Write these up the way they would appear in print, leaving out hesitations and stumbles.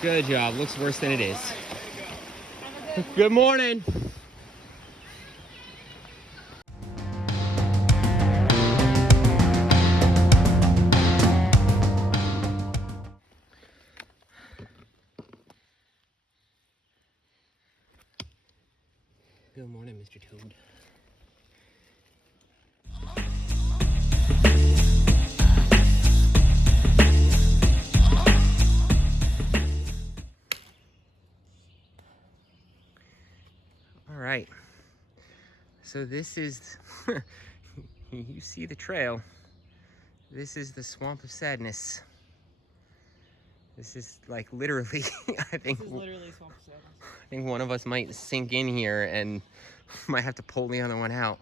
Good job. Looks worse than it is. Good morning. Good morning, Mr. Toad. All right. So this is, you see the trail. This is the Swamp of Sadness. This is like literally, I think. This is literally Swamp of Sadness. I think one of us might sink in here and might have to pull the other one out.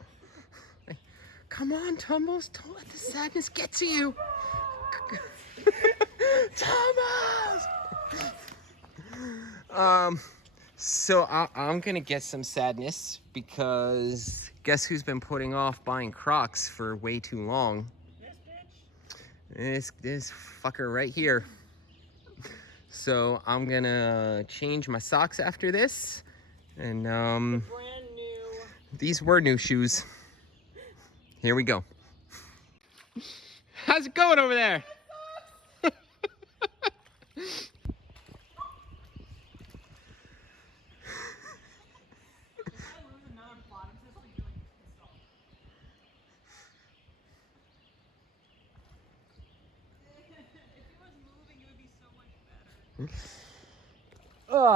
Like, come on, Tumbles, don't let the sadness get to you. Tumbles! So I'm gonna get some sadness because guess who's been putting off buying Crocs for way too long? This bitch. This fucker right here. So I'm gonna change my socks after this, and Brand new. these were new shoes. Here we go. How's it going over there? There's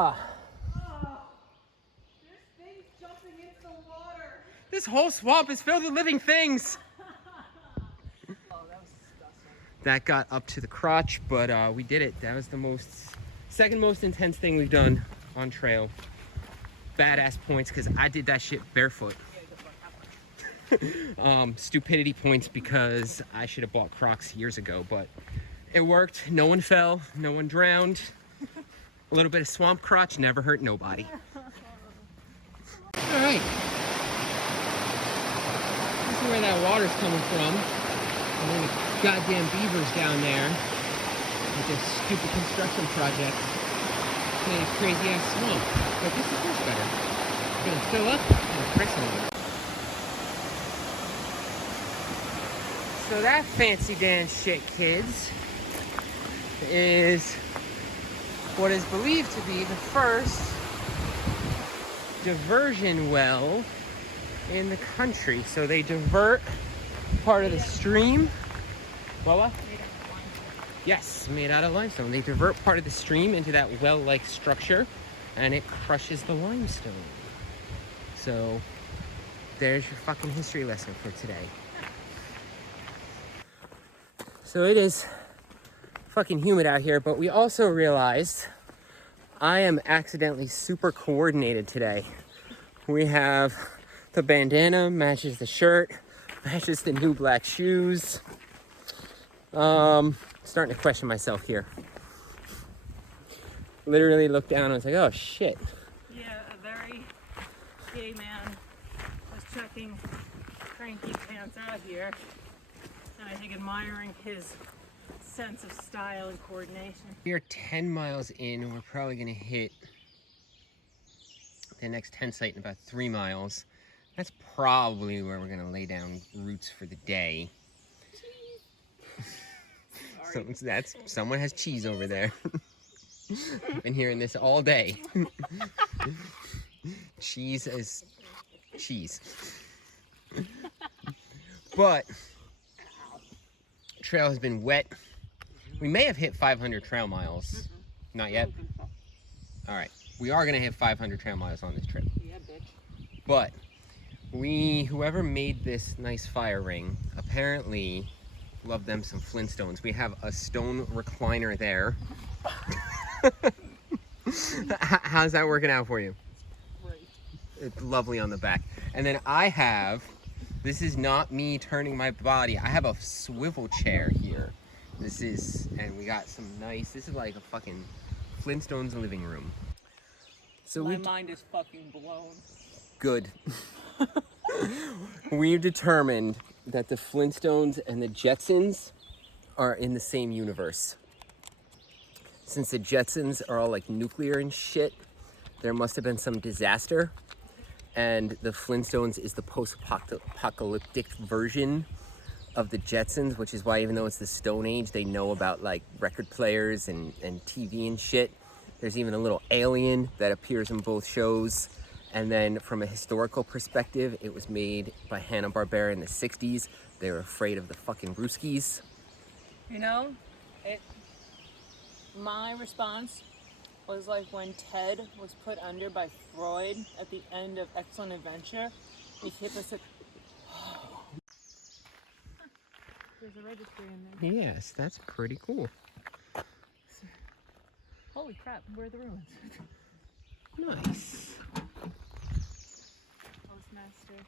things jumping into the water. This whole swamp is filled with living things. Oh, that was disgusting. That got up to the crotch, but we did it. That was the second most intense thing we've done on trail. Badass points because I did that shit barefoot. Stupidity points because I should have bought Crocs years ago, but it worked. No one fell, no one drowned. A little bit of swamp crotch never hurt nobody. All right. This is where that water's coming from. And then the goddamn beavers down there with this stupid construction project. Made a crazy ass swamp. But this is much better. It's gonna fill up and press on it. So that fancy dance shit, kids, is what is believed to be the first diversion well in the country. So they divert part of the stream. What? Yes, made out of limestone. They divert part of the stream into that well-like structure, and it crushes the limestone. So there's your fucking history lesson for today. So it is fucking humid out here, but we also realized I am accidentally super coordinated today. We have the bandana, matches the shirt, matches the new black shoes. Starting to question myself here. Literally looked down and was like, oh shit. Yeah, a very gay man was checking Cranky Pants out here, and I think admiring his sense of style and coordination. We are 10 miles in. We're probably gonna hit the next tent site in about 3 miles. That's probably where we're gonna lay down roots for the day. So that's someone has cheese over there. I've been hearing this all day. Cheese is cheese. But trail has been wet. We may have hit 500 trail miles. Not yet. All right, we are gonna hit 500 trail miles on this trip. Yeah, bitch. But whoever made this nice fire ring apparently loved them some Flintstones. We have a stone recliner there. How's that working out for you? Great. It's lovely on the back. And then I have, this is not me turning my body, I have a swivel chair here. This is, and we got some nice, this is like a fucking Flintstones living room. So my mind is fucking blown. Good. We've determined that the Flintstones and the Jetsons are in the same universe. since the Jetsons are all like nuclear and shit, there must have been some disaster. And the Flintstones is the post-apocalyptic version of the Jetsons, which is why even though it's the Stone Age, they know about like record players and TV and shit. There's even a little alien that appears in both shows. And then from a historical perspective, it was made by Hanna-Barbera in the 60s. They were afraid of the fucking Ruskies. You know, my response was like when Ted was put under by Freud at the end of Excellent Adventure. He hit us at... There's a registry in there. Yes, that's pretty cool. Holy crap, where are the ruins? Nice. Postmaster.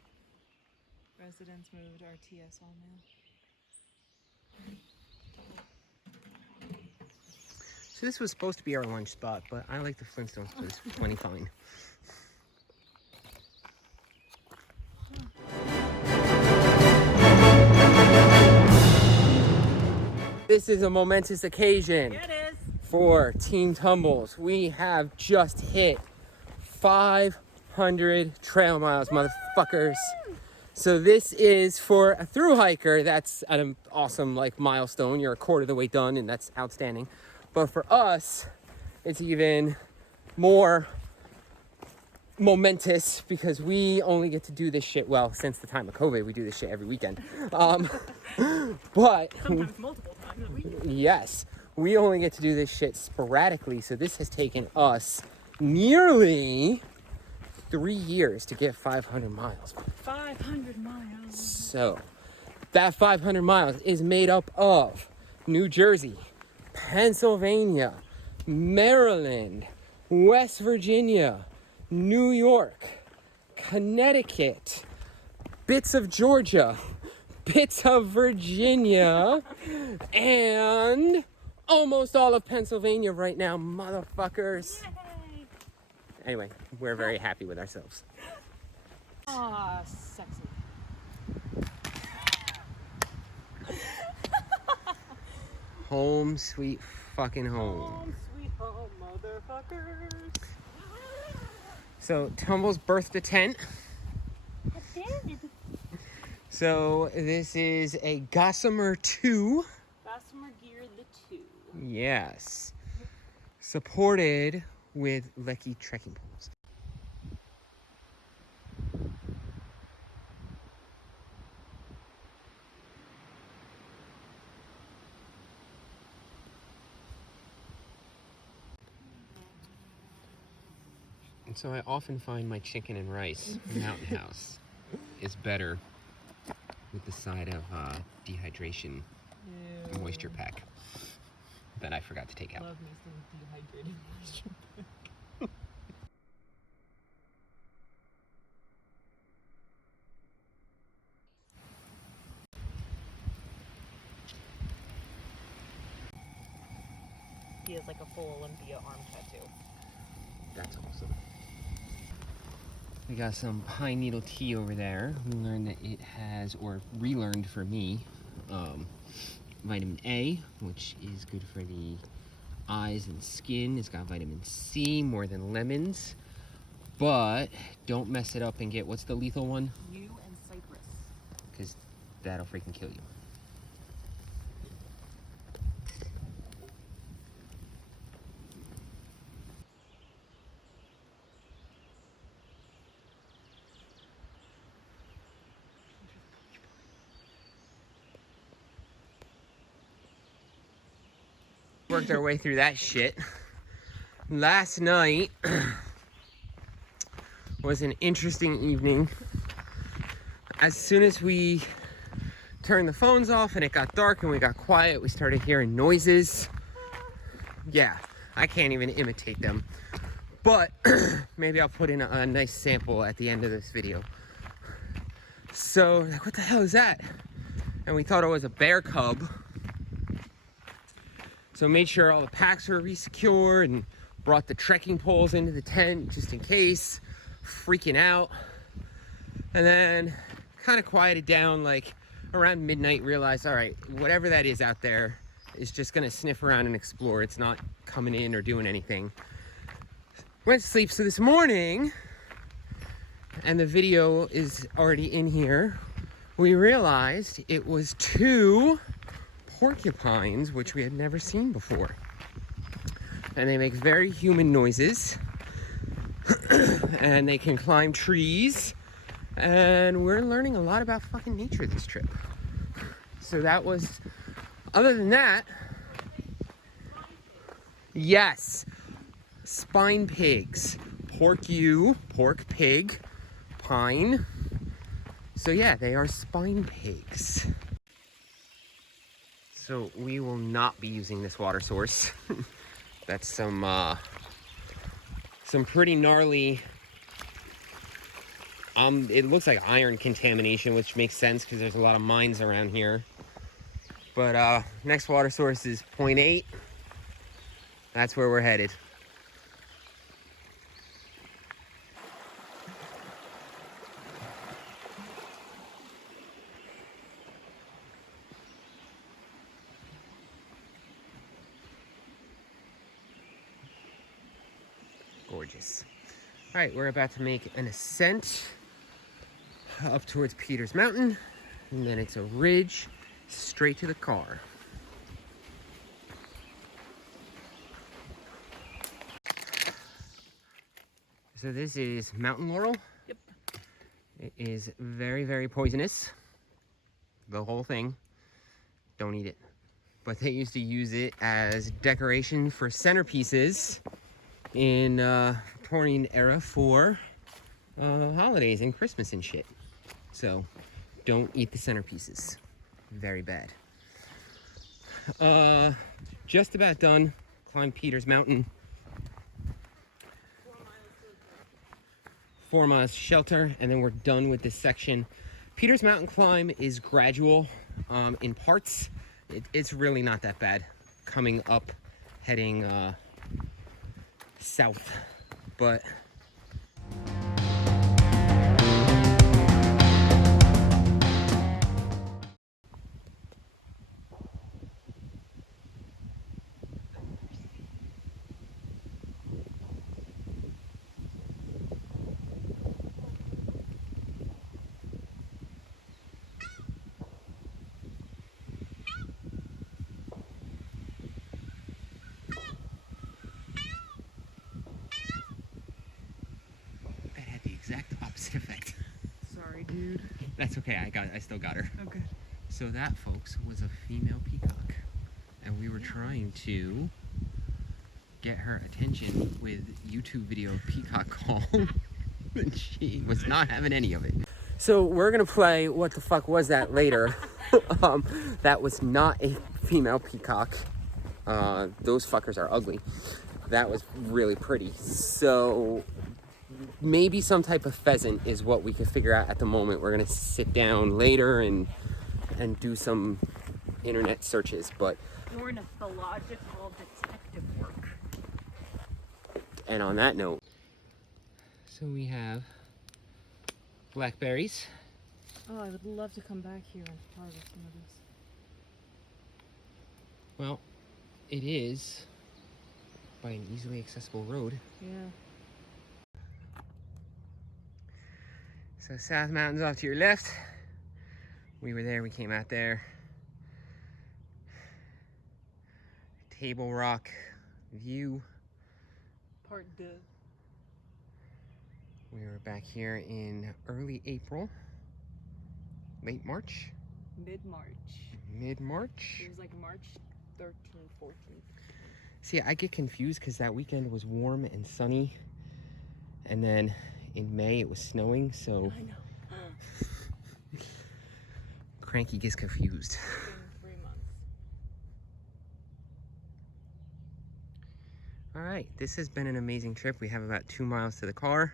Residents moved, RTS all mail. So this was supposed to be our lunch spot, but I like the Flintstones, so it's plenty fine. This is a momentous occasion. Here it is. For Team Tumbles. We have just hit 500 trail miles, motherfuckers. So this is for a thru hiker. That's an awesome like milestone. You're a quarter of the way done, and that's outstanding. But for us, it's even more momentous because we only get to do this shit. Well, since the time of COVID, we do this shit every weekend. But sometimes multiple times a week. Yes, we only get to do this shit sporadically. So this has taken us nearly 3 years to get 500 miles. 500 miles. So that 500 miles is made up of New Jersey, Pennsylvania, Maryland, West Virginia, New York, Connecticut, bits of Georgia, bits of Virginia, and almost all of Pennsylvania right now, motherfuckers. Yay. Anyway, we're very happy with ourselves. Ah, sexy. Home sweet fucking home. Home sweet home, motherfuckers. So Tumbles birthed a tent. I did. So this is a Gossamer 2. Gossamer Gear the 2. Yes. Supported with Lecky trekking poles. And so I often find my chicken and rice mountain house is better with the side of dehydration moisture pack that I forgot to take out. Love me some dehydrated moisture. He has like a full Olympia arm tattoo. That's awesome. We got some pine needle tea over there. We learned that it has, or relearned for me, vitamin A, which is good for the eyes and skin. It's got vitamin C, more than lemons. But don't mess it up and get, what's the lethal one? You and Cypress. Because that'll freaking kill you. Worked our way through that shit. Last night was an interesting evening. As soon as we turned the phones off and it got dark and we got quiet, we started hearing noises. Yeah, I can't even imitate them. But maybe I'll put in a nice sample at the end of this video. So, like, what the hell is that? And we thought it was a bear cub. So made sure all the packs were re-secured and brought the trekking poles into the tent just in case. Freaking out. And then kind of quieted down, like around midnight, realized, all right, whatever that is out there, is just gonna sniff around and explore. It's not coming in or doing anything. Went to sleep. So this morning, and the video is already in here, we realized it was 2 porcupines, which we had never seen before. And they make very human noises. And they can climb trees. And we're learning a lot about fucking nature this trip. So that was, other than that, yes, spine pigs, pork pig, pine. So yeah, they are spine pigs. So we will not be using this water source. That's some pretty gnarly, it looks like iron contamination, which makes sense because there's a lot of mines around here. But next water source is 0.8. That's where we're headed. Gorgeous. All right, we're about to make an ascent up towards Peters Mountain, and then it's a ridge straight to the car. So this is mountain laurel. Yep. It is very, very poisonous. The whole thing. Don't eat it. But they used to use it as decoration for centerpieces in Victorian era for holidays and Christmas and shit. So don't eat the centerpieces. Very bad. Just about done. Climbed Peters Mountain. 4 miles shelter, and then we're done with this section. Peters Mountain climb is gradual in parts. It's really not that bad coming up, heading south, but that had the exact opposite effect. Sorry, dude. That's okay, I still got her. Okay. So that, folks, was a female peacock, and we were trying to get her attention with YouTube video peacock call, and she was not having any of it. So we're gonna play What the Fuck Was That later. That was not a female peacock. Those fuckers are ugly. That was really pretty. So maybe some type of pheasant is what we could figure out at the moment. We're gonna sit down later and do some internet searches, but ornithological detective work. And on that note, so we have blackberries. Oh, I would love to come back here and harvest some of this. Well, it is by an easily accessible road. Yeah. So South Mountain's off to your left. We were there, we came out there. Table Rock view. Part 2. We were back here in early April, late March, Mid-March. mid-March. It was like March 13th, 14th. See, I get confused because that weekend was warm and sunny, and then in May it was snowing, so I know. Cranky gets confused. It's been 3 months. All right, this has been an amazing trip. We have about 2 miles to the car.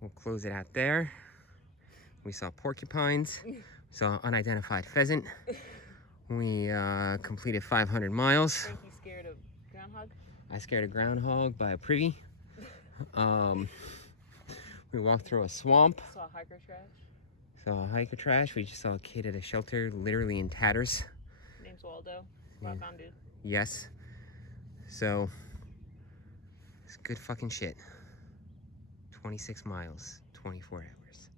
We'll close it out there. We saw porcupines. We saw unidentified pheasant. We completed 500 miles. Frankie's scared of groundhog? I scared a groundhog by a privy. We walked through a swamp. Saw hiker trash. Saw a hiker trash. We just saw a kid at a shelter, literally in tatters. Name's Waldo. Rock on, dude. Yes. So, it's good fucking shit. 26 miles, 24 hours.